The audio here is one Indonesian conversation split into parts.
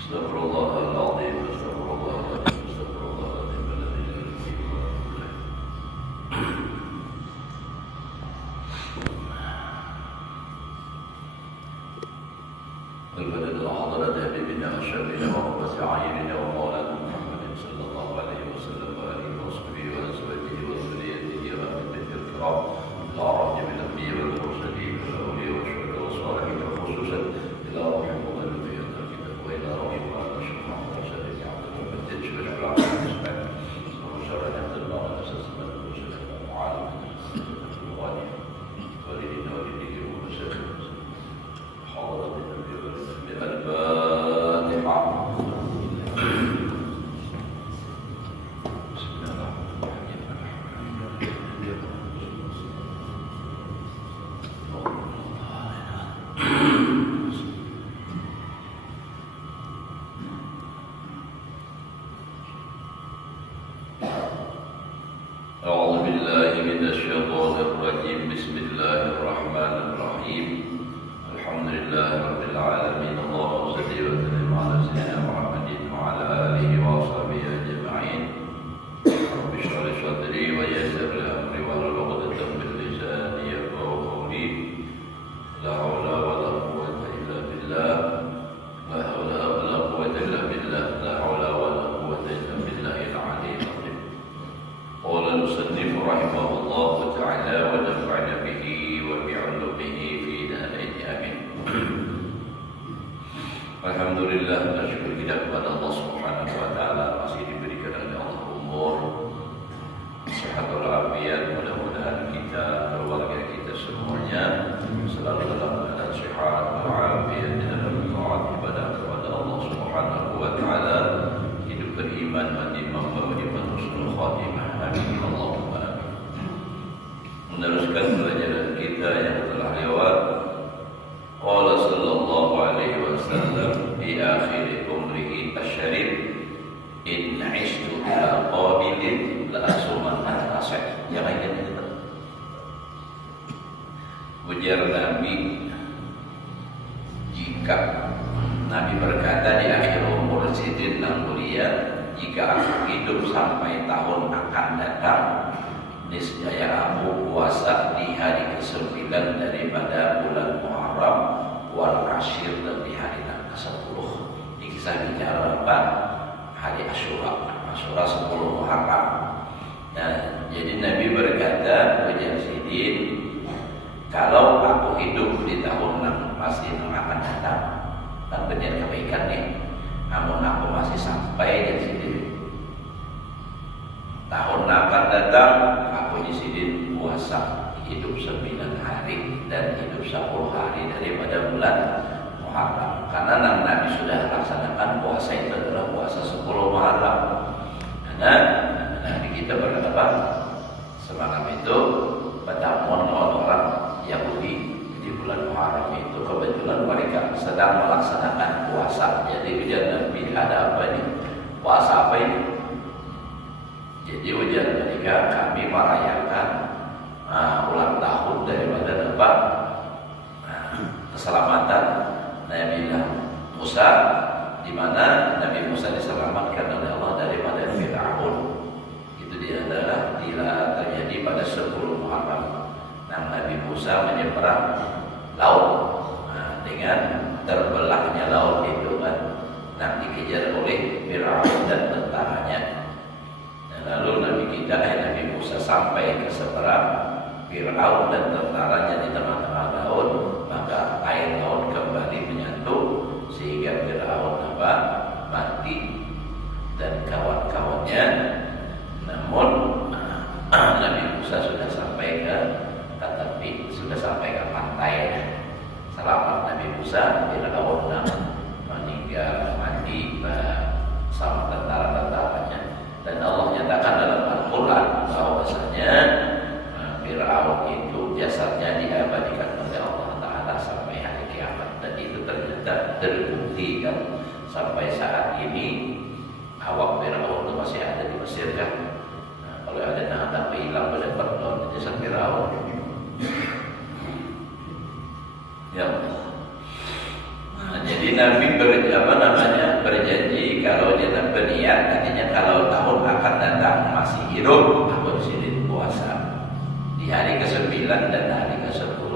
Astagfirullahaladzim, astagfirullahaladzim, astagfirullahaladzim, alladzi la ilaha illa huwa. Al-Badad al-Hadarat Habibina wa Syabina wa Qubasi Ayyidina wa Maulana Muhammadin sallallahu alaihi wasallam wa alihi wa sahbihi wa azwajihi wa zuriyatihi wa ahli baitil kiram al-arab min al-anbiya wal mursalin wal awliya wa syuhada wa salihin wa khususan ila rahim sampai saat ini awak Firaun itu masih ada di Mesir kan. Nah, kalau ada anak hilang pada perdon jasad Firaun. Ya. Nah, jadi Nabi berjanji kalau dia berniat, artinya kalau tahun akan datang masih hidup, aku di sini puasa di hari ke-9 dan hari ke-10.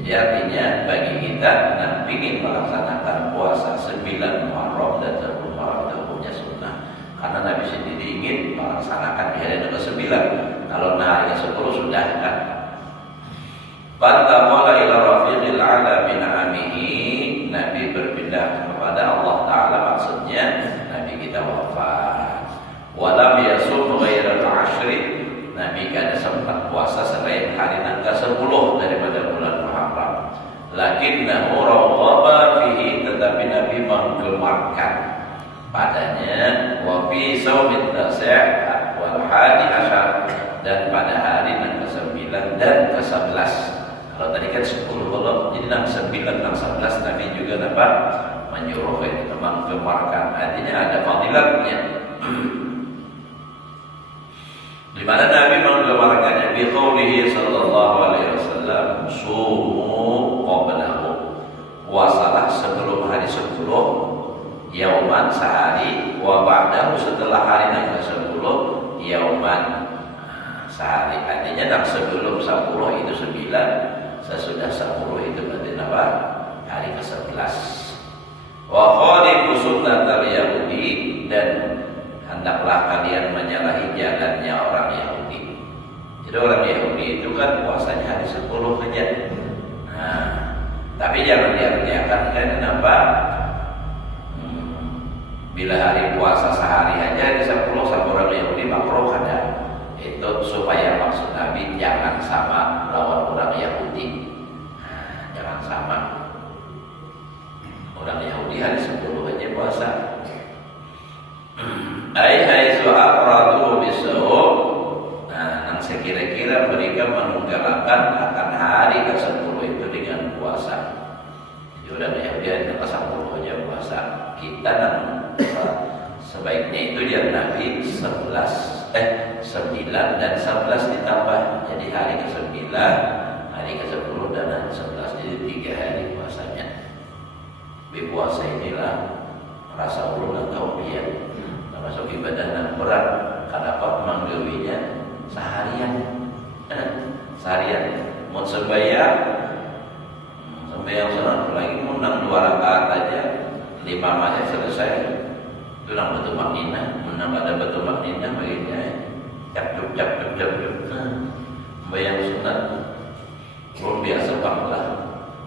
Jadi artinya bagi kita yang ingin melaksanakan puasa 9 Muharram dan 10 Muharram itu punya sunnah. Karena Nabi sendiri ingin melaksanakan di hari ke-9. Kalau hari ke-10 sudah kan. Fantaqala ila rafiqil a'la min amihi, Nabi berpindah kepada Allah Ta'ala, maksudnya Nabi kita wafat. Walam yasum ghairal ashri, Nabi kada sempat puasa selain hari ke-10 daripada bulan Muharram. Lakinnahu raghaba fihi, tetapi Nabi menggemarkan padanya. Wa fi shaumit tasi' wal hadi asyar, dan pada hari ke-9 dan ke-11. Kalau tadi kan 10 belum, jadi 9 dan 11 Nabi juga dapat menyuruh itu menggemarkan. Artinya ada fadilatnya. Di mana Nabi menggemarkannya bi qaulihi sallallahu alaihi wasallam, sumu qablahu, puasalah sebelum hari 10, yauman sehari, wa ba'dahu setelah hari yang ke-10, yauman sehari. Artinya sebelum 10 itu 9, sesudah 10 itu berarti apa? Hari ke-11. Wa khalifu sunnatal yahudi, dan hendaklah kalian menyalahi jalannya orang Yahudi. Jadi orang Yahudi itu kan puasanya hari 10 saja. Nah, tapi jangan diartikan kan kenapa? Bila hari puasa sehari aja di 10 sama orang Yahudi makruh ada. Itu supaya maksud Nabi jangan sama lawan orang Yahudi. Nah, jangan sama. Orang Yahudi hari 10 aja puasa. Hai su'afratu bisawm. Nah, yang sekira-kira mereka menunggalkan akan hari ke-10 itu dengan puasa. Jadi orang Yahudi hari ke-10 aja puasa. Kita sebaiknya itu dia Nabi 9 dan 11 ditambah. Jadi hari ke-9, hari ke-10 dan hari ke-11, jadi 3 hari puasanya. Puasa inilah rasa ulun atau biar termasuk ibadah yang berat. Kenapa menggawinya seharian? Seharian. Mau sembahyang sunat lagi mau 2 rakaat aja, 5 aja selesai. Itu nang betul maknina, menambah ada betul maknina baginya. Cap. Sembahyang sunat, belum biasa banget.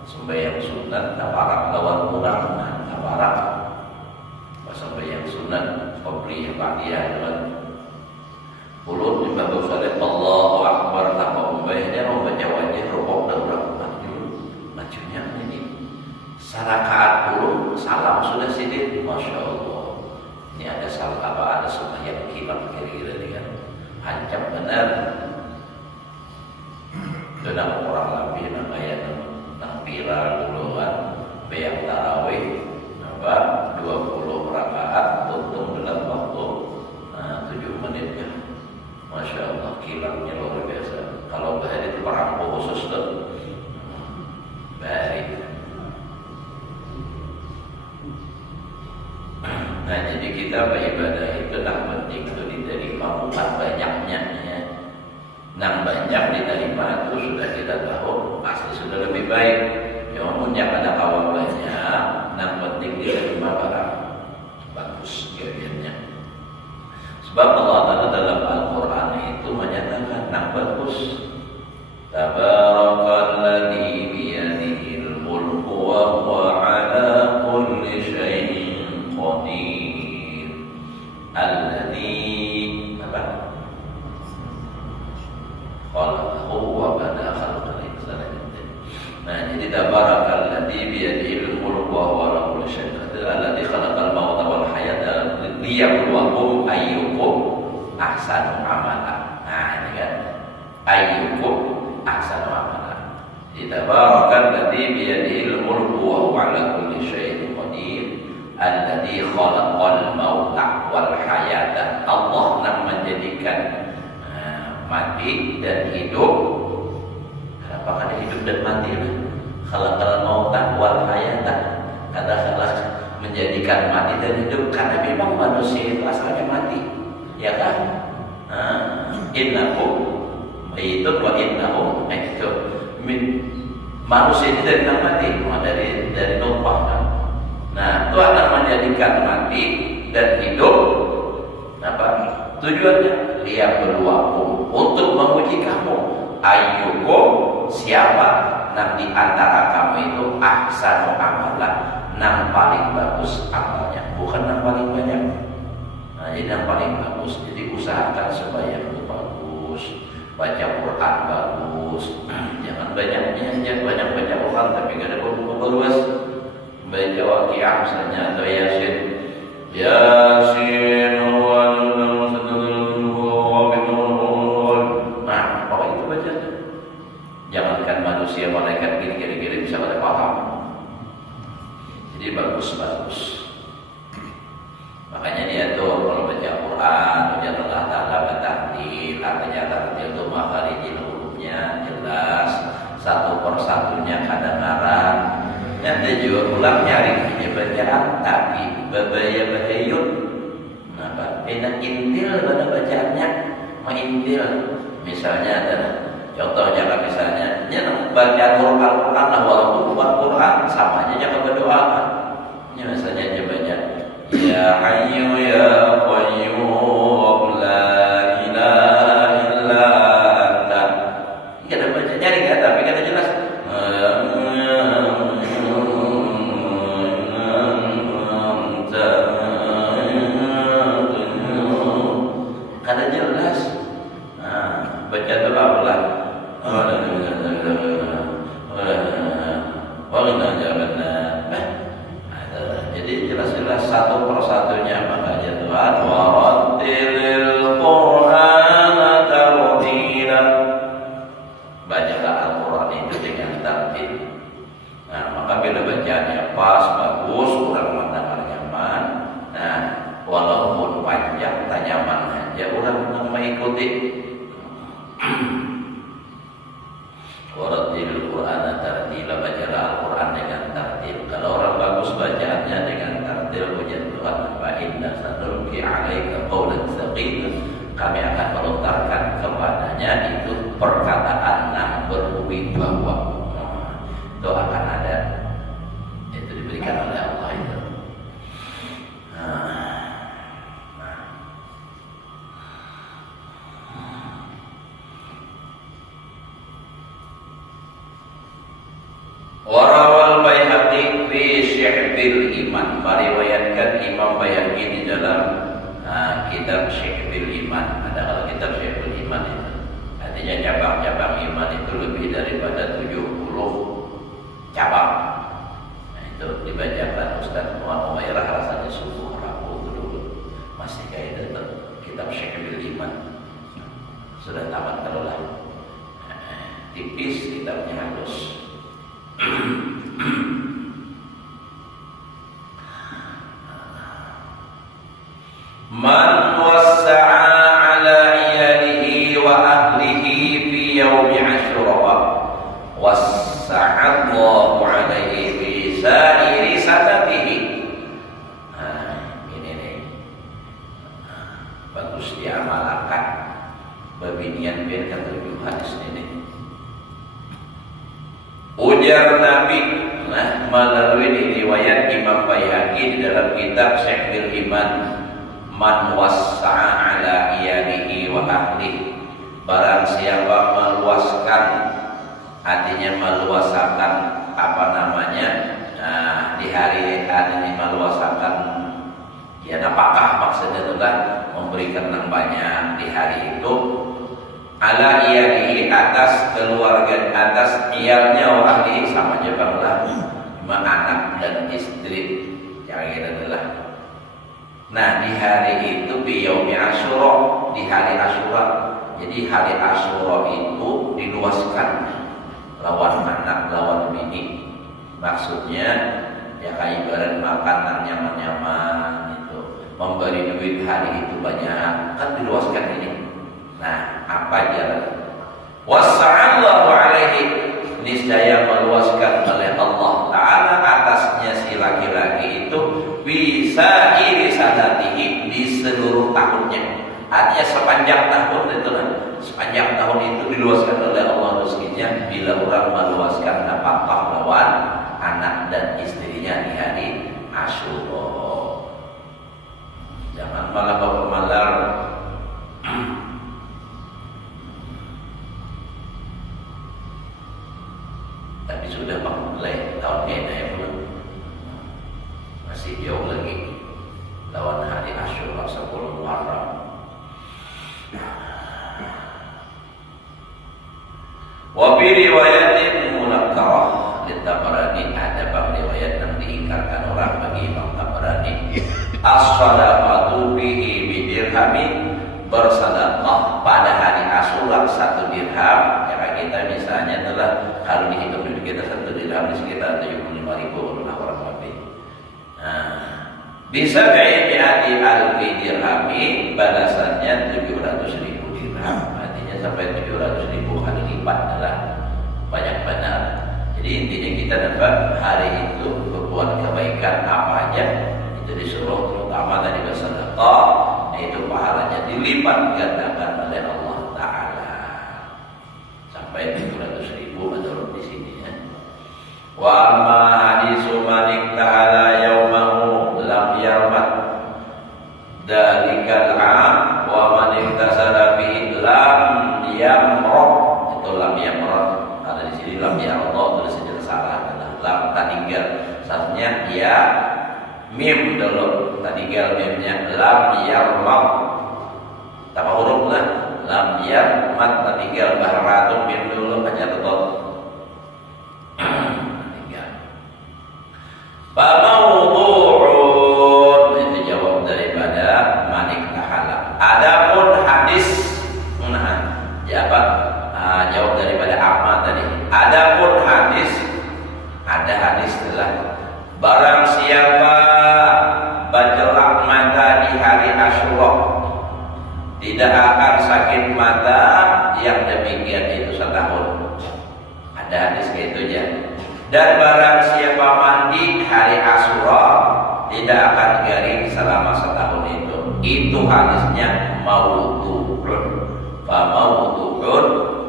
Sembahyang sunat, taparak lawan kurang, taparak. Sembahyang sunat, qobliyah ba'diyah dengan mulut di bab salat Allahu Akbar, tanpa membayarnya membaca wajah rukuk dan maju. Majunya ini sarakaat dulu, salam sudah sidin, masya Allah. Ini ada salah apa, ada sembahyang kilat kira-kira dengan hancam benar. Dengan orang lebih namanya nang viral duluan, bayang tarawih, 20 rakaat untung dalam waktu 7 menit ya. Masya Allah, kilatnya luar biasa. Kalau bahari itu perangko khusus tuh, bahari. Nah, jadi kita beribadah itu yang penting itu diterima, bukan banyaknya ya. Yang banyak diterima itu sudah kita tahu pasti sudah lebih baik. Namun yang ada kawan banyak, yang penting diterima barang bagus kiriannya. Sebab Allah Ta'ala dalam Al-Quran itu menyatakan yang bagus. Tabarakalladzi biyadihil mulku wa huwa ala kulli syai'in qadir. Alladzi khalaqahu wa bada khalqal insana. Nah, jadi tabarakalladzi biyadihil mulku wa huwa ala kulli syai'in qadir. Alladzi khalaqal mauta wal hayata liyabluwakum ayyukum ahsanu amala. Nah, ini kan ayyukum ahsanu amala. Tabarakalladzi biyadihil mulku wa huwa ala kulli syai'in qadir. Alladzi khalaqal mauta wal hayata. Allah yang menjadikan mati dan hidup. Kenapa ada hidup dan mati? Khalaqal mauta wal hayata. Kata menjadikan mati dan hidup, karena memang manusia itu asalnya mati, ya kan? Innakum mayitun wa innahum mayitun. Manusia ini dari mana mati? Dari nutfah kan? Nah, Tuhan menjadikan mati dan hidup. Apa? Tujuannya liyabluwakum, untuk menguji kamu. Ayyukum, siapa di antara kamu itu ahsanu amalan, yang paling bagus amalnya, bukan yang paling banyak. Nah, jadi yang paling bagus. Jadi usahakan supaya itu bagus, baca Quran bagus. Jangan banyak baca Quran tapi gak ada bagus. Baca Waqiah misalnya atau Yasin. Nah, apa itu baca? Jangankan manusia, malaikat gini bisa pada paham. Jadi bagus. Makanya dia tuh kalau baca Quran, baca Allah Ta'ala bertahlil, artinya tahlil itu makharijil hurufnya jelas, satu persatunya kadang-kadang. Nanti juga pulang nyari aja bacaan, tapi bahayut. Nah, enak intil pada bacaannya, mengintil. Misalnya ada contohnya kan misalnya, baca Al-Quran lah, walaupun bukan Quran, sama aja jangan berdoa kan. Ini misalnya baca Ya Hayyu Ya Qayyum La ilaha illa anta. Ini ada baca nyari kan, tapi kata jelas. Kada jelas. Nah, baca doa ulang. Jadi jelas-jelas satu persatunya, makanya Tuhan warattilil Qur'ana tartila. Bacalah Al-Quran itu dengan tartil. Nah, maka bila bacaannya pas, bagus, orang mendengar nyaman. Nah, walaupun panjang, tak nyaman aja orang mengikuti. Warattilil Qur'ana tartila, bacalah Al-Quran dengan tartil. Kalau orang bagus bacaannya dengan tartil, pujian Tuhan, fa inna sanulqi 'alaika qawlan tsaqila, kami akan melontarkan kepadanya itu perkataan yang berwibawa. Itu akan ada, itu diberikan oleh Allah itu. Warawal Baihaqi fi Syu'bil Iman, meriwayatkan Imam Baihaqi di dalam kitab Syu'bil Iman. Ada kalau kitab Syu'bil Iman itu artinya cabang-cabang iman itu lebih daripada 70 cabang. Nah, itu dibacakan Ustaz Muhammad Umairah rasanya subuh Rabu dulu masih kayak itu kitab Syu'bil Iman. Sudah tamat kalau lah. Tipis kitabnya halus. Man wassa'a ala iyalihi wa ahlihi fi yaumi Asyura wassa'a Allahu alaihi fi sa'iri sanatihi. Ini nih bagus diamalkan babinian bin ketujuh hadis ini. Ujar Nabi, melalui riwayat Imam Baihaqi di dalam kitab Syu'bil Iman, man wassa'a ala iyalihi wa ahlihi, barang siapa meluaskan, artinya meluasakan di hari ini meluasakan ya nafkah, maksudnya adalah memberikan yang banyak di hari itu, ala iyalihi, atas keluarga, atas iyalnya wa ahlihi, sama aja banglah anak dan istri yang ini adalah. Nah, di hari itu bi yaumi Asyura, di hari Asyura. Jadi hari Asyura itu diluaskan lawan anak, lawan bini. Maksudnya ya kayak ibarat makanan nyaman-nyaman itu, memberi duit hari itu banyak, kan diluaskan ini. Nah, apa jalan? Wassa'allahu alaihi, niscaya meluaskan oleh Allah Ta'ala atasnya si laki-laki itu bisa iri sanatihi di seluruh tahunnya. Artinya sepanjang tahun itu kan, sepanjang tahun itu diluaskan oleh Allah rezekinya bila orang meluaskan nafkah lawan anak dan istrinya di hari Asyura. Jangan malah bermalar tapi sudah mulai tahun ini ya belum, masih jauh lagi lawan hari Asyura 10 Muharram. Wa bi riwayatin munakkarah Tabarani, ada bab riwayat yang diingkarkan orang bagi Imam Tabarani. As-sadaqatu bihi bidirhamin, bersedekah pada hari Asyura 1 dirham. Ya kita misalnya adalah kalau dihitung duit kita 1 dirham di sekitar 75.000 orang lebih. Nah, bisa kayak hati alfi dirhami, balasannya 700.000 dirham. Artinya sampai 700.000 kali lipat adalah banyak benar. Jadi intinya kita dapat hari itu berbuat kebaikan apa aja itu disuruh, terutama tadi bersedekah, yaitu pahalanya dilipat gandakan oleh Allah Taala sampai 700.000 menurut di sini ya. Wa amma hadisu Malik Ta'ala yaumahu lam yarmat dalikal am wa man iktasada bihi lam yamrad. Itu lam yamrad, ada di sini lam yamrad tulisannya salah, lam tatinggal satunya ya mim dulu, tatinggal mimnya lam yarmad tambah huruf lah, lam yarmad tatinggal bahratu mim dulu hanya tetap Pamawdu'un, itu jawab daripada Manik Tahala. Adapun hadis, jawab daripada Ahmad tadi. Adapun hadis, ada hadis telah barang siapa berjelak mata di hari Asyura tidak akan sakit mata yang demikian itu setahun. Ada hadis kayak itu aja. Dan barang siapa mandi hari Asyura tidak akan garing selama setahun itu. Itu hadisnya maudhu'un. Maudhu'un,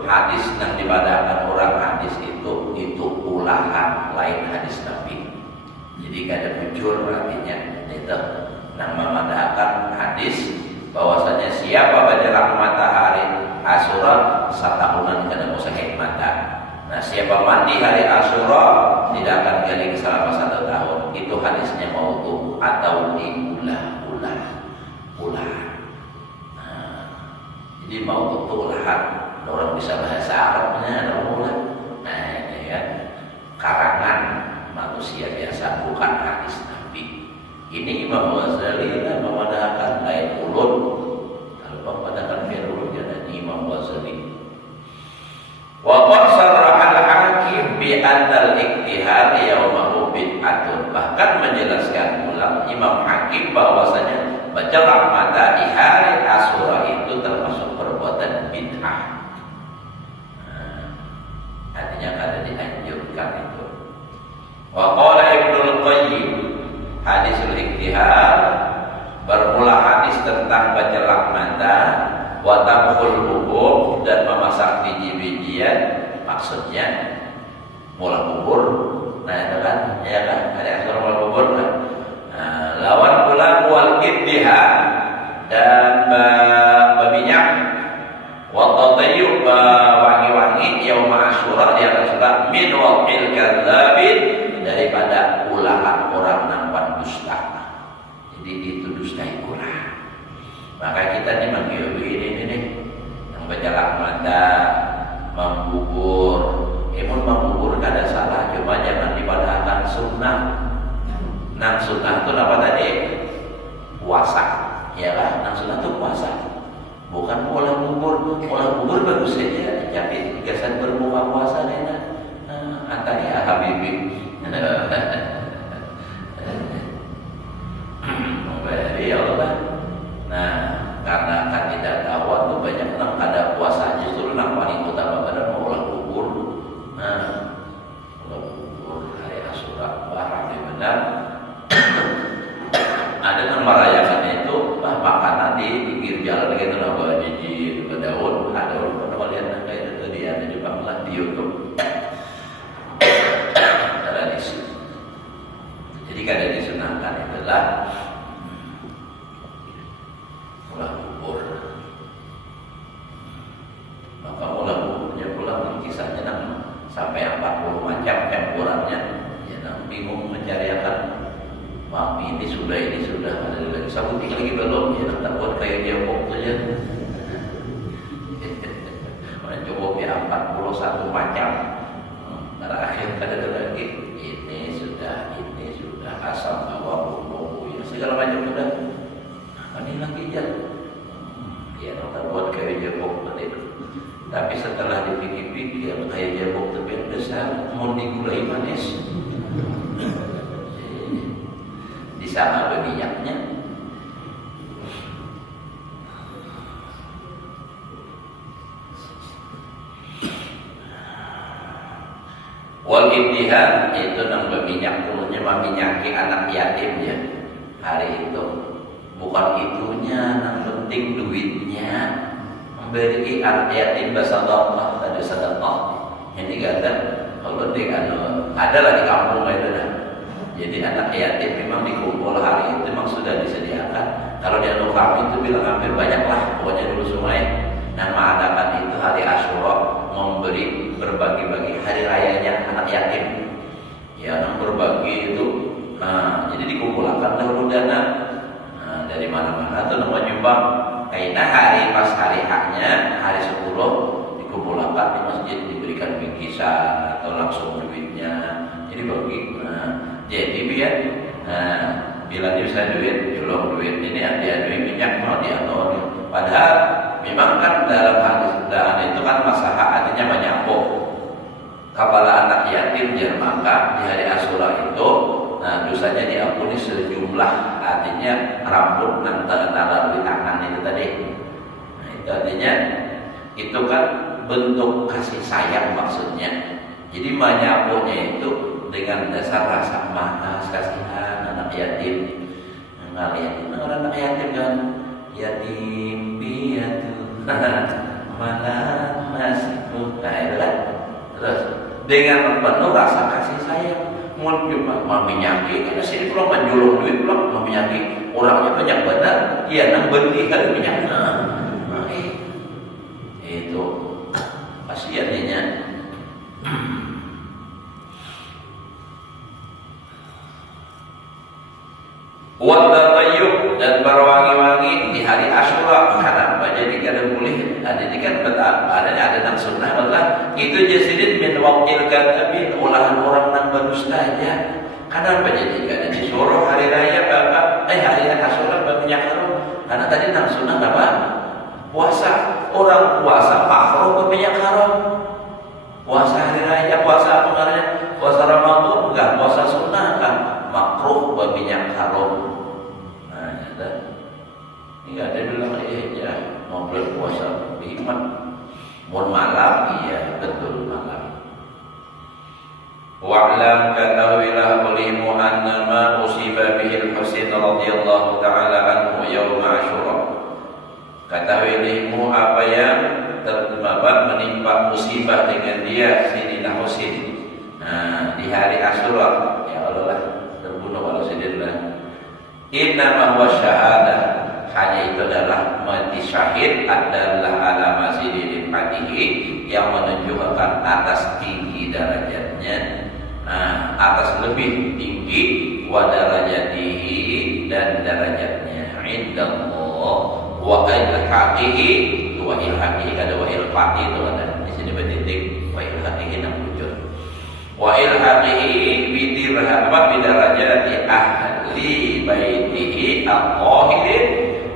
hadis yang dipadakan orang hadis itu ulahan lain hadis Nabi. Jadi gak ada bujur artinya itu. Nah memadakan hadis bahwasanya siapa berjelak matahari Asyura setahunan kada mau sakit mata. Nah siapa mandi hari Asyura tidak akan galing selama 1 tahun. Itu hadisnya maudhu atau diulah-ulah. Nah, jadi maudhu itu ulahan. Orang bisa bahasa Arabnya ada ulah. Nah ini kan karangan manusia biasa, bukan hadis Nabi. Ini Imam Ghazali memadahkan lain ulun. Kalau memadahkan firul jadi Imam Ghazali. Wa qad sarraha al-hakim bi anna al-iktihad yaumahu bid'atun. Bahkan menjelaskan ulang Imam Hakim bahwasanya berjelak mata di hari Asyura itu termasuk perbuatan bid'ah. Artinya kada dianjurkan itu. Wa qala Ibnul Qayyim hadisul iktihad, bermula hadis tentang berjelak mata wa tabkhul bubur dan memasak biji-bijian, maksudnya mula bubur. Nah itu kan, ya kan, ada yang suruh mula bubur kan. Nah, lawan pula wal ittihad dan berminyak wa tatayyub wangi-wangi yaum Asyura di Asyura min waqil kadzabin, daripada ulahan orang nampan dusta. Jadi itu dusta ulah. Maka kita nih mengiubi ini yang berjelak mata, membubur. Membubur kada salah, cuma jangan dipadahkan sunnah. Nang sunnah itu apa tadi? Puasa, ya kan? Nang sunnah itu puasa, bukan olah bubur. Olah bubur bagus saja, tapi kesan berbuka puasa nih. Antara ya Habibie. Ya Allah. Nah, karena kan tidak tahu itu banyak orang ada puasa justru nak paling utama pada olah bubur. Nah, olah bubur hari Asyura barang yang benar. merayakannya itu makanan di pinggir jalan gitu, bawa jiji, daun, ada orang pernah lihat kayak itu tadi ada di Bangla di YouTube. Tradisi. Jadi kada disunahkan adalah ulah kubur. Maka ulah kuburnya pulang kisahnya sampai 40 macam campurannya. Ya, bingung mencari akan. Mami ini sudah ada lagi sabuti lagi belum ya, tak buat kayak dia kok saja. Orang coba ya 41 macam. Terakhir ada lagi ini sudah asam bawang bumbu ya segala macam sudah. Ini lagi ya. Ya tak buat kayak dia kok itu. Tapi setelah dipikir-pikir kayak dia kok tapi besar mau digulai manis. Sama berminyaknya. Wal ibtihan itu nang berminyak kulutnya meminyaki anak yatim ya. Hari itu bukan itunya, nang penting duitnya. Memberi anak yatim bersedekah, tadi sedekah. Ini kata kalau ada lah di kampung itu dah. Jadi anak yatim memang dikumpul hari itu memang sudah disediakan. Kalau di anu kami itu bilang hampir banyak lah, pokoknya dulu sungai. Nah mengadakan itu hari Asyura, memberi berbagi-bagi hari rayanya anak yatim. Ya, yang berbagi itu, jadi dikumpulkan dahulu dana dari mana-mana tuh nama nyumbang. Karena pas hari haknya, hari 10 dikumpulkan di masjid, diberikan bingkisan atau langsung duitnya. Jadi bagi. Jadi biar bila dia bisa duit, julung duit ini diadui minyak mau diatur. Padahal memang kan dalam hadis itu kan masalah artinya menyapu kepala anak yatim jar maka di hari Asyura itu dosanya diampuni sejumlah artinya rambut dan tanda di tangan itu tadi. Nah, itu artinya itu kan bentuk kasih sayang maksudnya. Jadi menyapunya itu dengan dasar rasa malas kasihan anak yatim. Ngalihat anak yatim kan yatim piatu malah masih buta itu kan. Terus dengan penuh rasa kasih sayang mau meminyaki karena sini pulang menjulung duit pulang meminyaki orangnya banyak benar ya nang beli kali minyaknya. Itu kasihannya. Wadatayyub dan berwangi-wangi di hari Asyura. Kenapa? Jadi kada boleh. Ada kan ada nang sunnah adalah itu jasidin min waqil katabi olahan orang nang berdusta aja. Kenapa jadi kada disuruh hari raya bapak hari Asyura berminyak harum? Karena tadi nang sunnah apa? Puasa. Orang puasa makruh berminyak harum. Puasa hari raya, puasa apa namanya? Puasa Ramadan enggak, puasa sunnah kan makruh berminyak harum. Nah, ini ada bilang ya mau berpuasa iman. Mohon malam, iya betul malam. Wa'lam katawilah ulimu anna ma usiba bihil Husain radhiyallahu ta'ala anhu yawm Asyura. Katawilah apa yang menimpa musibah dengan dia Sayyidina Husain di hari Asyura. Ya Allah lah terbunuh oleh Sayyidina. Inna huwa syahadah, hanya itu adalah mati syahid adalah alamat sidin hatihi yang menunjukkan atas tinggi derajatnya, atas lebih tinggi wa darajatihi dan derajatnya indallah wa ilhaqihi wa ilhaqihi ada wa ilfaqi itu ada di sini bertitik wa ilhaqihi enam wujud wa ilhaqihi bidarajati ahli baitihi al-qahirin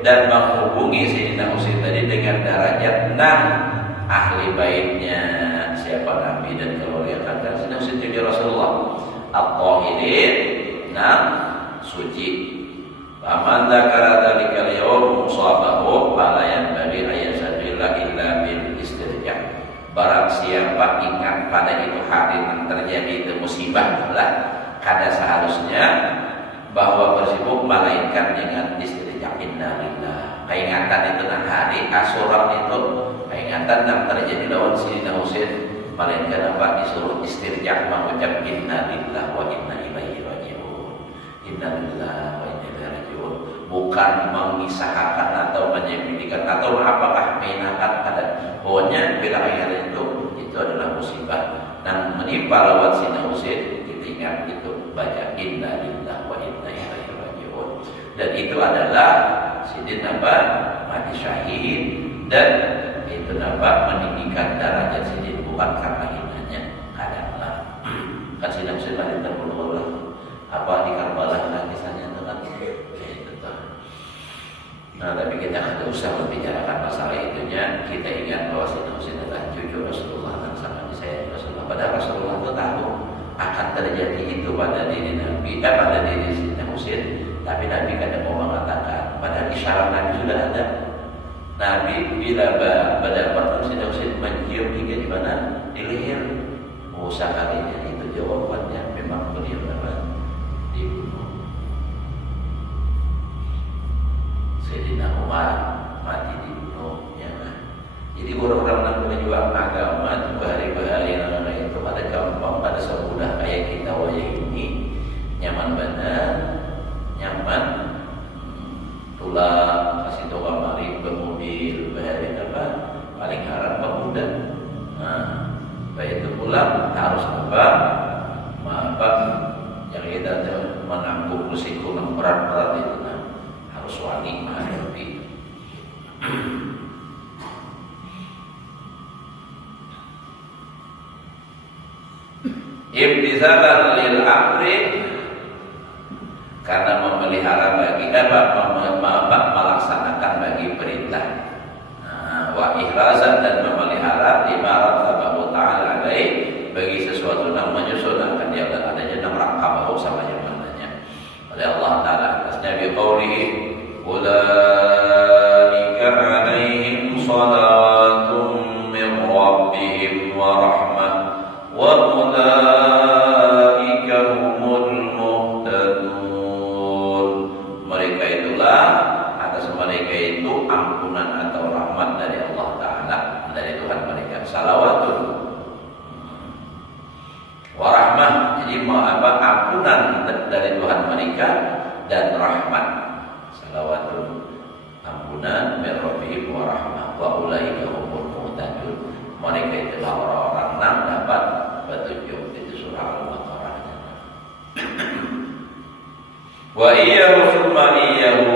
dan menghubungi Sayyidina Husain tadi dengan derajat 6 ahli baitnya siapa Nabi dan keluarga kata Sayyidina Husain jadi Rasulullah al-qahirin 6 suci. Faman dzakara dzalikal yawm musabahu fala yanbaghi ayyasadillah illa bil istirja. Barang siapa ingat pada itu hari yang terjadi itu musibah lah kada seharusnya bahwa bersibuk melainkan diawalikan dengan istirja inna lillah. Peringatan itu nah hari Asyura itu peringatan yang terjadi lawan Sayyidina Husain, melainkan apa disuruh istirja mengucap inna lillah wa inna ilaihi raji'un. Inna lillah wa inna ilaihi raji'un. Bukan mengisahkan atau menyembunyikan atau apakah menyenangkan pada pokoknya bila ayat itu adalah musibah yang menimpa lawan Sayyidina Husain. Kita ingat itu baca inna lillah wa inna ilaihi raji'un. Dan itu adalah sidin mati syahid, dan itu meninggikan derajat sidin bukan karena hinanya. Kadanglah kan Sayyidina Husain mati terbunuh apa di Karbala kisahnya itu kan itu tuh. Nah, tapi kita tidak usah membicarakan masalah itunya. Kita ingat bahwa Sayyidina Husain adalah cucu Rasulullah dan sama disayang Rasulullah. Padahal Rasulullah itu tahu akan terjadi itu pada diri Nabi, pada diri Sayyidina Husain. Tapi Nabi kadang mau mengatakan, padahal isyarat Nabi sudah ada. Nabi bila berdapat Sayyidina Husain mencium hingga di mana? Di leher. Oh, sekalinya itu jawabannya memang beliau dibunuh. Sayyidina Umar mati dibunuh, ya kan? Jadi orang-orang yang berjuang agama itu bahari-bahari itu pada gampang, pada semudah kayak kita wajah ini, nyaman benar, nyaman, tulang kasih tahu mari bermobil, bahari apa? Paling haram pemuda. Nah, baik itu pulang harus apa? Yang kita menanggung risiko yang berat-berat itu, harus wani menghadapi. Imtisalan lil amri, karena memelihara bagi melaksanakan bagi perintah. Wa ihrazan, dan memelihara ibarat Allah Ta'ala alaih bagi sesuatu yang menyusunkan dia dan adanya yang rakabahu sama yang mananya oleh Allah Ta'ala atasnya biqaulihi ulaika alaihim salawatun min rabbihim wa rahmah wa ulaika humul muhtadun. Mereka itulah, atas mereka itu ampunan atau rahmat dari Allah Ta'ala, dari Tuhan mereka. Salawatun warahmah, jadi ampunan dari Tuhan mereka dan rahmat. Salawatun, ampunan, min rabbihim wa rahmah wa ulaika humul muhtadun. Mereka itulah orang-orang yang dapat petunjuk. Itu surah Al-Baqarah. Wa iyyahu summa iyyahu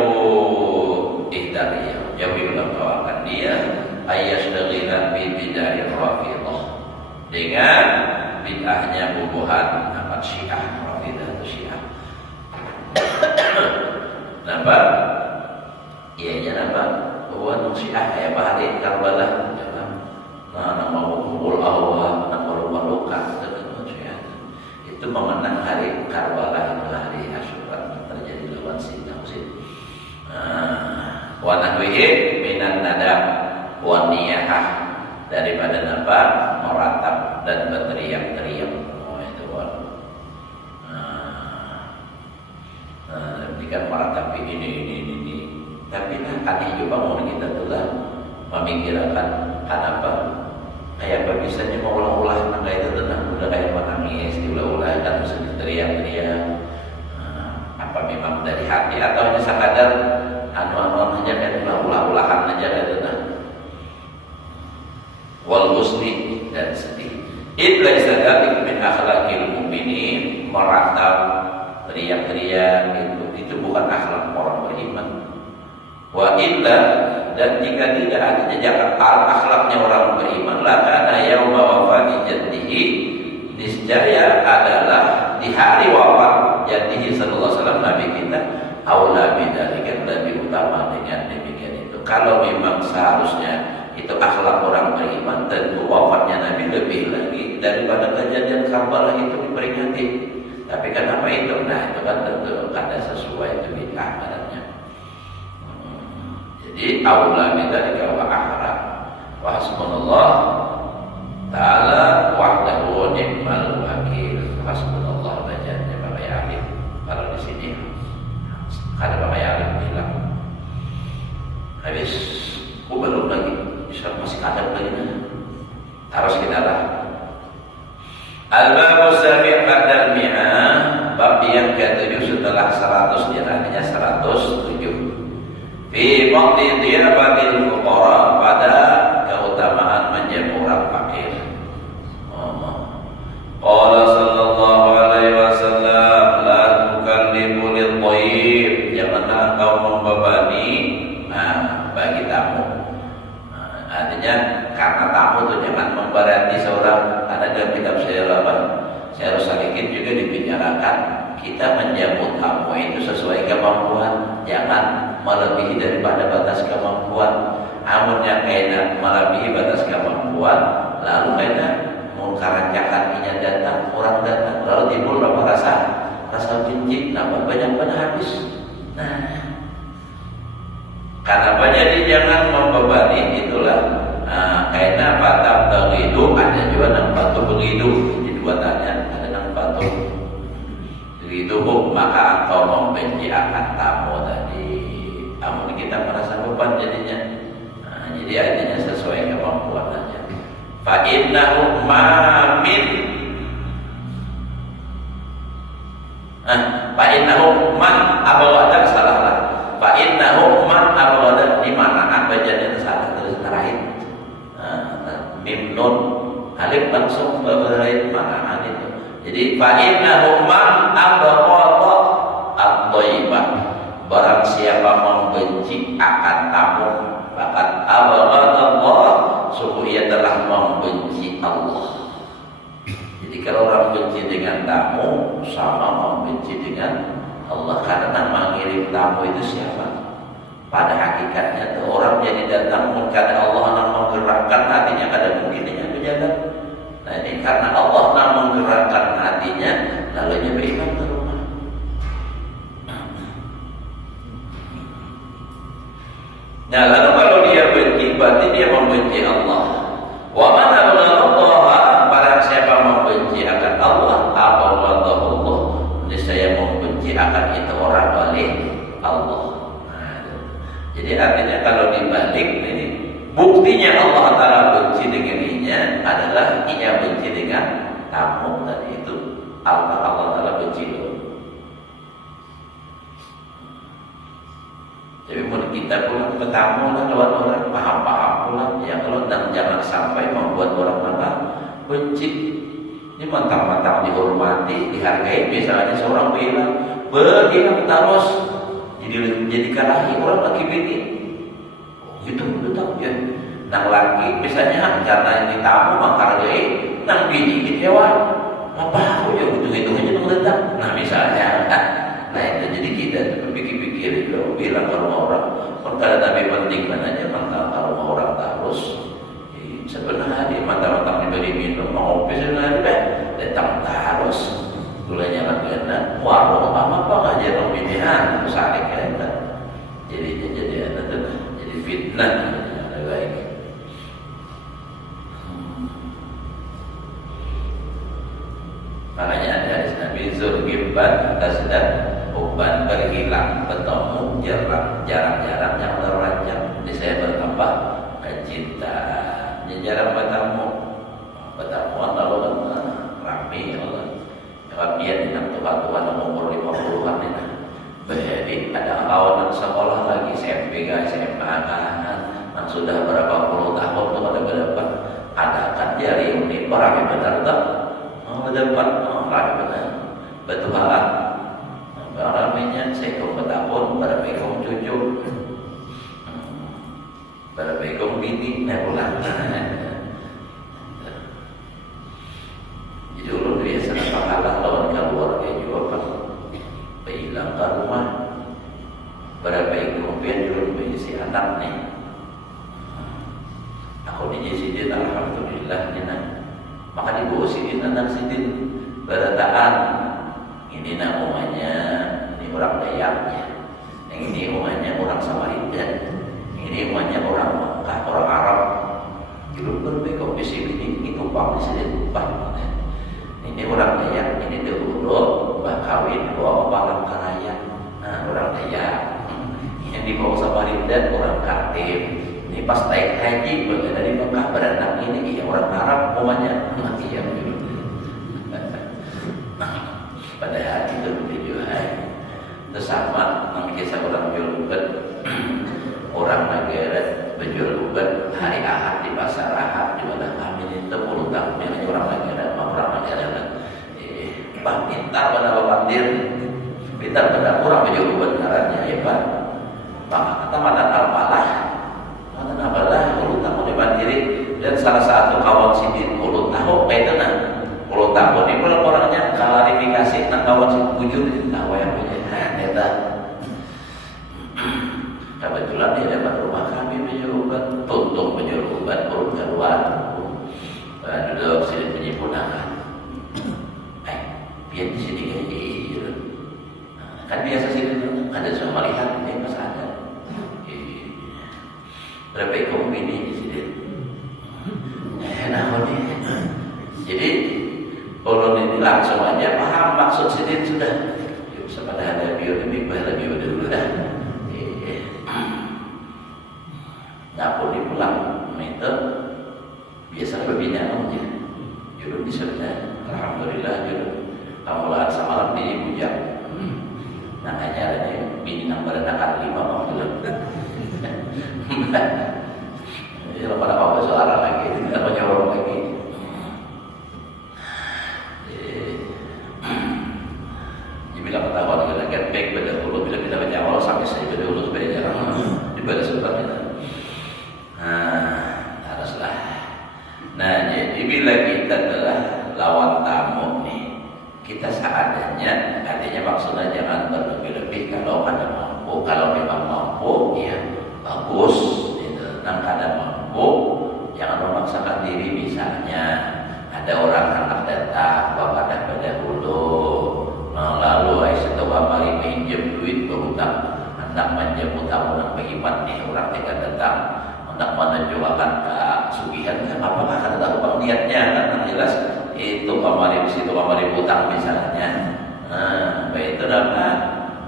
ihdariyah, yang mengatakan dia ayyasdaghila bi bid'ah rafidah, dengan bid'ahnya bubuhan apa Syiah, Rafidah itu Syiah. Napa? Iya napa? Bubuhan Syiah kayak bahari Karbala. Nah, nama kumpul awal, nama luka-luka itu mengenang hari Karbala, itu hari Asyura terjadi lawan Sayyidina Husain. Wa nahwihi minan nadab wa niyahah, daripada napa meratap dan berteriak-teriak. Oh itu kan. Jika meratap ini. Tapi aneh juga mau kita tulah memikirkan kenapa kayak apa bisanya mau ulah-ulah nangga itu tenang udah kayak menangis diulah-ulah dan terus teriak-teriak. Apa memang dari hati atau hanya sekadar anu-anuan aja kayak ulah-ulahan aja kayak tenang. Wal husni, dan sedih. Illa istadalik min akhlaqil mu'minin, meratap, teriak-teriak itu bukan akhlak orang beriman. Wa illa, dan jika tidak ada jejak akhlaknya orang beriman, lakana yauma wafati jaddihi, niscaya adalah di hari wafat jaddihi sallallahu alaihi wasallam nabi kita, aula bidzalika, lebih utama dengan demikian itu. Kalau memang seharusnya itu akhlak orang beriman, tentu wafatnya Nabi lebih lagi daripada kejadian Karbala itu diperingati. Tapi kenapa itu? Nah itu kan tentu ada sesuai itu bid'ah badannya. Jadi aula bidzalika wa ahra wa hasbunallah ta'ala wahdahu ni'mal wakil. Hasbunallah bacanya Bapak Yahya. Kalau di sini ada Bapak Yahya habis, belum lagi, bisa masih kadang lagi. Harus kita lah. Al-Babu Sabi' ba'dal mi'ah, bab yang ke-7 setelah 100, artinya 107. Fi fadli dhiyafatil fuqara, pada keutamaan menjamu orang fakir. Qala sallallahu alaihi wasallam, la tukallifu lidh-dhaif, janganlah kau membebani bagi tamu. Artinya karena tamu itu jangan memberati seorang. Ada dalam kitab saya Salikin juga dibicarakan kita menjamu tamu itu sesuai kemampuan, jangan melebihi daripada batas kemampuan. Amun yang kena melebihi batas kemampuan, lalu kena mengkarancakan inya datang, orang datang, lalu timbul rasa benci, nambah banyak habis. Nah, karena jadi jangan membebani, itulah karena patah terhidup, ada juga nang patuh berhidup. Jadi dua tanya, ada nang patuh berhidup, maka engkau membenci akan tamu tadi. Amun kita merasa beban jadinya. Jadi artinya sesuai kemampuan aja. Fa innahu ma min fa innahu man abawada, salah lah. Fa innahu man abawada, di mana abajadnya salah terus terakhir. Mim nun alif langsung berlain maknaan itu. Jadi fa innahu man abawada at-thayyibah, barang siapa membenci akan tamu, bahkan Allah, sungguh ia telah membenci Allah. Jadi kalau orang benci dengan tamu, sama membenci dengan Allah. Karena mengirim tamu itu siapa? Pada hakikatnya tuh orang jadi datang karena Allah yang menggerakkan hatinya, kada mungkinnya berjalan. Nah ini karena Allah yang menggerakkan hatinya, lalunya beriman ke rumah. Nah lalu kalau dia benci, berarti dia membenci Allah. Wa man abghadallaha, barang siapa membenci akan Allah, abghadallah, niscaya membenci akan itu orang oleh Allah. Jadi artinya kalau dibalik ini, buktinya Allah Ta'ala benci dengan inya adalah ia benci dengan tamu tadi itu. Allah Ta'ala benci loh. Jadi menurut kita pulang ke tamu lah, lewat orang paham-paham pulang. Ya kalau jangan sampai membuat orang mana benci. Ini mentang-mentang dihormati, dihargai. Misalnya seorang bilang, berdiam terus, jadi kalahi orang lagi bini. Itu betul ya. Nang laki misalnya karena ini tamu menghargai, nang bini kecewa. Apa aku ya hitung-hitungnya nang letak. Nah misalnya, nah itu jadi kita berpikir-pikir itu bilang ke rumah orang. Kalau tapi penting mananya mentang ke rumah orang terus. Sebenarnya dia mantap-mantap diberi minum, mau ngopi sebenarnya datang terus. Gulanya kan kena, warung apa aja dong pilihan, sakit kan? Jadi fitnah, ada baik. Makanya dari Nabi Zulkiflan tasdaq uban berhilang, bertemu jarang-jarang yang terlanjang. Jadi saya bertambah kecintaan. Jarang bertemu lalu kan rame Allah. Kemudian yang tua-tua umur 50-an ini. Jadi ada kawan sekolah lagi SMP, SMA kan sudah berapa puluh tahun tuh ada berapa? Ada kan jari ini orang yang benar tak? Berdepan orang yang benar. Betulan. Ramainya sekom bertahun, berbekom cucu, berbekom bini, pulang. Jadi dulu biasa kalah lawan keluarga juga hilang ke rumah. Berapa kemudian dulu si anak nih. Aku di Sidin, alhamdulillah maka dibawa Sidin anak Sidin berataan. Ini namanya ini orang Dayaknya, yang ini umumnya orang Samarinda, ini umumnya orang Mekah, orang Arab. Dulu berbeda di sini itu tumpang di sini tumpang. Ini orang Dayak, ini dahulu kawin bawa Palangkaraya. Nah orang Dayak yang dibawa Samarinda orang Kartini. Khatim. Ini pas naik haji dari Mekah beranak ini ya orang Arab umumnya mati ya. Padahal itu tujuan bersama kisah orang jual ubat orang negara menjual ubat hari Ahad di pasar Ahad di mana kami itu puluh tahun yang orang negara Pak pintar pada bapandir pintar pada orang menjual ubat ngarannya ya Pak kata mana apalah puluh tahun di mandiri dan salah satu kawan sidin puluh tahun kaitannya puluh tahun ini pula orangnya klarifikasi tentang kawan sidin bujur tahu yang punya eta kebetulan dia dapat rumah kami menjual obat tutup menjual obat perut keluar duduk sini penyimpunan biar di sini kayak kan biasa sini ada semua melihat ini pas ada berapa ekor ini di sini nah ini jadi kalau ini langsung aja paham maksud sini sudah pada ada biodemik lebih dulu dah. Nah pun dipulang itu biasa berbina aja. Jodoh di sana, alhamdulillah jodoh. Kamulah semalam ini bujang. Makanya ada bini nomor anak 5 mau bilang. Jadi pada apa suara lagi, apa nyorong lagi. Bila ketahuan dengan baik pada hulu bila kita baca awal sampai saya pada hulu supaya jarang dibaca sebabnya. Haruslah. Nah jadi bila kita telah lawan tamu nih, kita seadanya, artinya maksudnya jangan berlebih-lebih kalau ada mampu. Kalau memang mampu, ya bagus. Dan kada mampu, jangan memaksakan diri. Misalnya ada orang anak datang, bapak dan pada hulu. Lalu setelah mari pinjam duit berhutang hendak menjam utang orang berhemat nih orang tekan datang hendak menunjukkan kesugihan kan apakah akan tahu bang niatnya kan jelas itu kamari situ kamari hutang misalnya baik itu dapat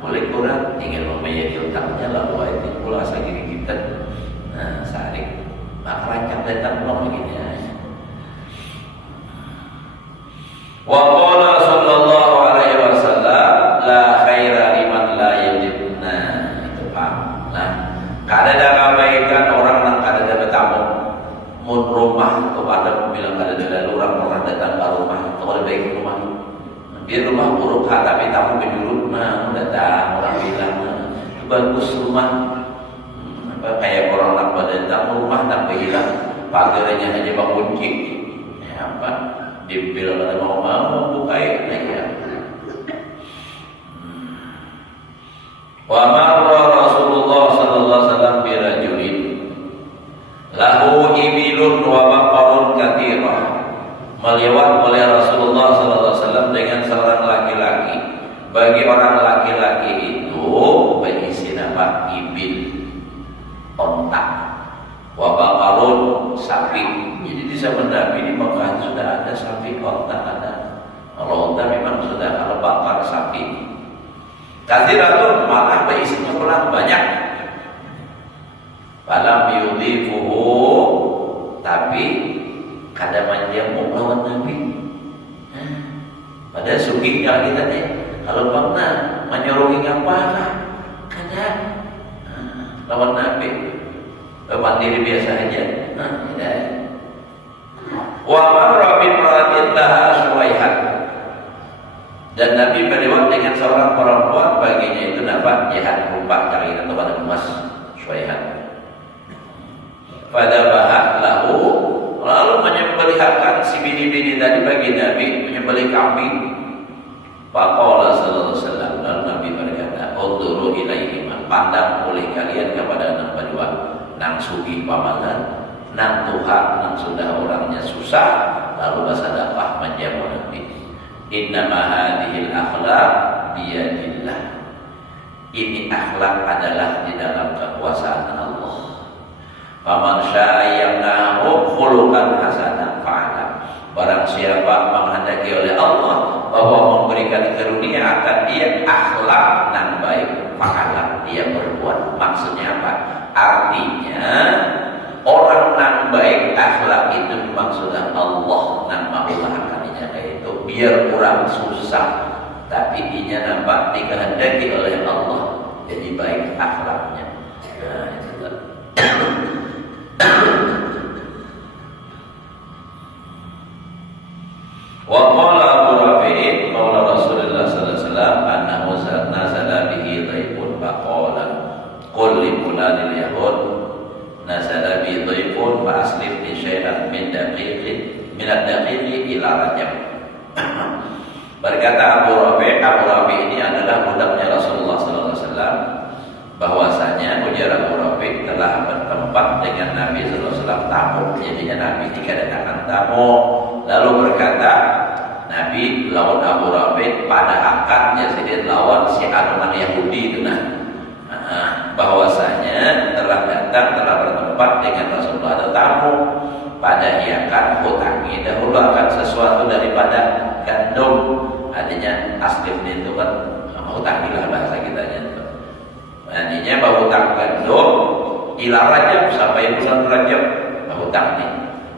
boleh kurang tinggal membayar utangnya lalu itu pula asal diri kita saring maka rancang datang belum begini wa qala sallallahu alaihi wasallam la khaira liman la yajibna itu Pak. Nah, kada ada kebaikan orang yang kada ada bertamu mun rumah kepada bilang kada ada orang datang ke rumah itu lebih baik rumah biar rumah buruk tapi tamu berjuluk datang orang bilang bagus rumah kayak orang nak datang rumah tak hilang pagarnya hanya bang kunci apa dibil kada mau bukai ya. Wa marra Rasulullah sallallahu alaihi wasallam bi rajulin lahu ibilun wa baqarun katsirah. Melewat oleh Rasulullah sallallahu alaihi wasallam dengan seorang laki-laki. Bagi orang laki-laki itu berisi nama ibil ontak wa baqarun sapi. Jadi di zaman Nabi di Mekah sudah ada sapi ontak ada. Kalau ontak memang sudah kalau bakar sapi. Katsiratun malah berisinya pulang banyak. Falam yudhifuhu tapi kada manjamu lawan Nabi. Pada sugihnya kita nih kalau pernah menyorongin apa kada lawan Nabi. Mandiri biasa aja. Wa marra bi imra'atin laha suwaihat. Dan Nabi berlewat dengan seorang perempuan baginya itu nampak jahat rupa cari kepada emas suwaihat. Pada bahat lalu menyembelihkan si bini-bini tadi bagi Nabi menyembelih kambing. Faqala sallallahu alaihi wasallam lalu Nabi berkata, "Unduru ilaihima, pandang oleh kalian kepada anak berdua, nang sugih pamalan, nang Tuhan, nang sudah orangnya susah, lalu bersedekah menjamu Nabi. Innama hadhil akhlaq biyadillah." Ini akhlak adalah di dalam kekuasaan Allah. Faman syaa'a yamnahu khuluqan hasanan fa'ala. Barang siapa menghendaki oleh Allah bahwa memberikan karunia akan dia akhlak yang baik, fa'ala dia buat. Maksudnya apa? Artinya orang yang baik akhlak itu memang sudah Allah nak mengulahkannya kayak itu biar kurang susah, tapi dia nampak dikehendaki oleh Allah jadi baik akhlaknya. Nah, itu kan. Wa qala Abu Rafi'in qala Rasulullah sallallahu alaihi wasallam annahu nazala bihi dhaifun faqala qul li fulanil yahud nazala bi dhaifun fa aslif li syai'an min daqiqin min ad-daqiqi ila rajab. Berkata Abu Rafi ini adalah budaknya Rasulullah sallallahu alaihi wasallam, bahwasanya ujar Abu Rafi telah bertempat dengan Nabi sallallahu alaihi wasallam tamu. Jadinya Nabi dikedatangan tamu, lalu berkata Nabi lawan Abu Rafi pada akadnya sedih lawan si orang Yahudi itu bahwasanya telah datang telah bertempat dengan Rasulullah ada tamu pada iakan hutangi dahulu akan sesuatu daripada gandum. Artinya asli itu kan hutangi lah bahasa kitanya itu. Artinya bahwa hutang gandum ila Rajab sampai bulan Rajab hutang ini.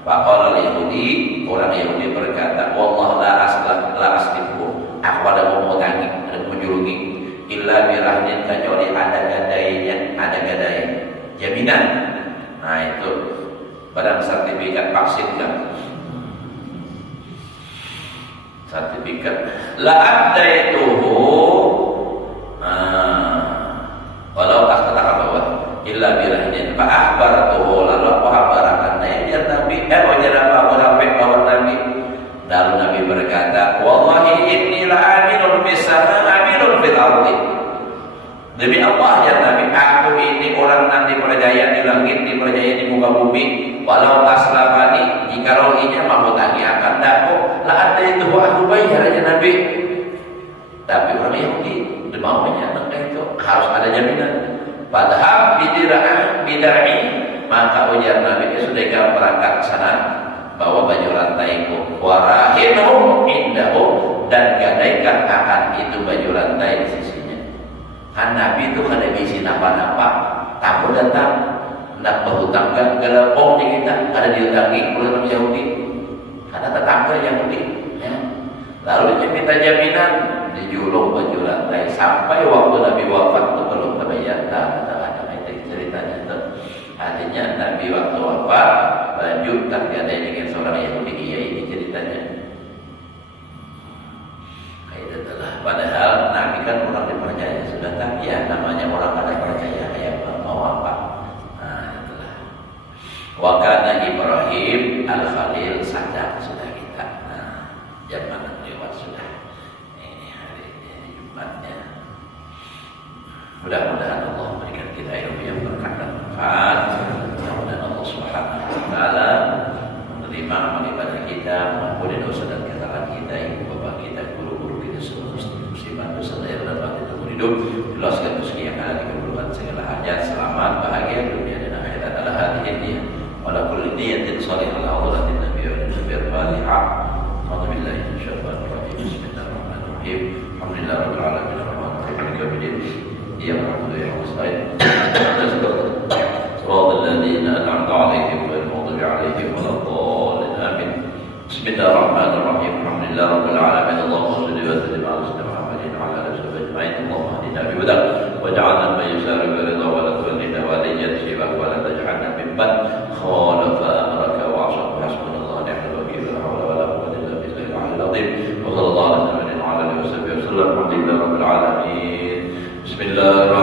Faqala al-Yahudi, orang Yahudi berkata, wallah la aslifu, aku ada mau hutangi, ada menjurungi, illa birahdin kecuali ada gadai jaminan. Nah itu barang sertifikat vaksin kan, sertifikat la abdaituhu walau katakan bahwa illa birahdin fa akhbaratuhu, lalu aku habarkan dia Nabi wajar Abu Rafi bahwa Nabi, lalu Nabi berkata wallahi inni la aminun fis sama aminun fil ardi, demi Allah ya Nabi, aku ini orang nanti percaya di langit, dipercaya di muka bumi, walau aslamani, jika rohinya mau tanya akan daku lah ada itu aku bayar aja Nabi. Tapi orang Yahudi maunya itu harus ada jaminan. Padahal bid'ah maka ujar Nabi itu sudah kau berangkat ke sana bawa baju rantaiku warahinu indahu, dan gadaikan akan itu baju rantai di sisinya. Kan Nabi itu kada bisi napa-napa, tamu datang hendak berhutang gelepong di kita kada diutangi oleh orang Yahudi karena tetangga Yahudi ya. Lalu dia minta jaminan dijulung baju rantai sampai waktu Nabi wafat itu belum terbayar. Ada itu ceritanya itu. Artinya Nabi waktu wafat baju tergadai dengan seorang Yahudi, iya ini ceritanya. Itu adalah padahal Nabi kan orang dipercaya sudah, tapi ya namanya orang kada percaya kayak mau apa. Nah itulah. Wa kana Ibrahim al-Khalil sadar sudah kita. Nah, zaman lewat sudah. Ini hari ini Jumatnya. Mudah-mudahan Allah memberikan kita ilmu yang berkah dan manfaat. Mudah-mudahan Allah Subhanahu wa taala menerima amal ibadah kita, mengampuni dosa dan kesalahan kita, ibu bapak kita, guru-guru kita, seluruh musliman dosa lahir dan batin umur hidup, jelaskan rezeki yang ada dikabulkan segala hajat, selamat, bahagia dunia dan akhirat. Ala hadhihi niyyah wa la kulli niyyatin shalihah ala hadratin nabiy wa al-Fatihah. Alhamdulillah insyaallah rahim. Bismillahirrahmanirrahim. Alhamdulillahirabbil alamin arrahmanirrahim maliki yaumiddin. Iyyaka na'budu wa iyyaka nasta'in. Shiratal ladzina an'amta 'alaihim ghairil maghdubi 'alaihim waladdallin. Amin. Bismillahirrahmanirrahim. Alhamdulillahirabbil alamin. Allahumma shalli wa sallim ala sayyidina Muhammadin wa ala alihi wa sahbihi ajma'in. Allahumma hdina bi hudak waj'alna man yusari bi ridha wa la tu'minna wa la yajibak wa la taj'alna mimman khalafa amraka wa 'asaka. Hasbunallahu wa ni'mal wakeel. La hawla wa la quwwata illa billahil 'aliyyil 'azim. Wa sallallahu ala nabiyyina wa ala alihi wa sahbihi wa sallam. Alhamdulillahirabbil alamin. Bismillahirrahmanirrahim.